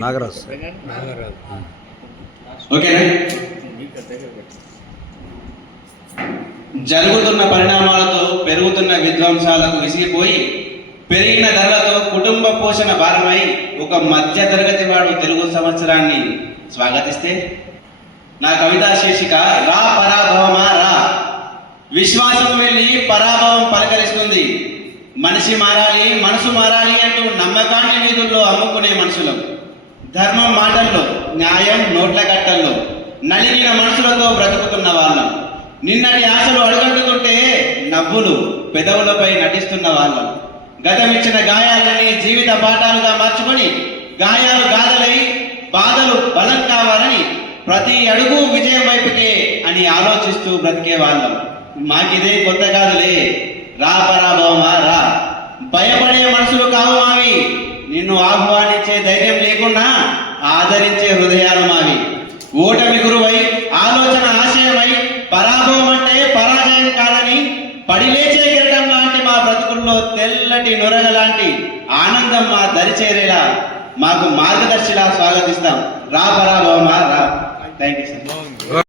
నాగరాజు ఓకేనా? జరుగుతున్న పరిణామాలతో పెరుగుతున్న విధ్వంసాలకు విసిగిపోయి పెరిగిన ధరలతో కుటుంబ పోషణ భారమై ఒక మధ్య తరగతి వాడు తెలుగు సంవత్సరాన్ని స్వాగతిస్తే నా కవితా శీర్షిక రా పరాభవమా రా. విశ్వాసం వెళ్ళి పరాభవం పలకరిస్తుంది. మనిషి మారాలి, మనసు మారాలి అంటూ నమ్మకాన్ని వీధుల్లో అమ్ముకునే మనుషులు, ధర్మం మాటల్లో, న్యాయం నోట్ల కట్టల్లో నలిగిన మనసులతో బ్రతుకుతున్న వాళ్ళం, నిన్నటి ఆశలు అడుగంటుతుంటే నవ్వులు పెదవులపై నటిస్తున్న వాళ్ళం, గతమిచ్చిన గాయాలని జీవిత పాఠాలుగా మార్చుకొని గాయాలు గాథలై బాధలు బలం కావాలని ప్రతి అడుగు విజయం వైపుకే అని ఆలోచిస్తూ బ్రతికే వాళ్ళం. మాకిదే కొత్త కాదులే, రా పరాభవమా రా. భయపడే మనసులు కావు మావి, నిన్ను ఆహ్వానించే ధైర్యం లేకున్నా ఆదరించే హృదయాలు మావి. ఓటమి గురువై ఆలోచన ఆశయమై పరాభవం అంటే పరాజయం కాదని పడిలేచే కిరటం లాంటి మా బ్రతుకుల్లో తెల్లటి నొరగ లాంటి ఆనందం మా దరిచేరేలా మాకు మార్గదర్శిలా స్వాగతిస్తాం. రా పరాభవమా రా. Thank you sir.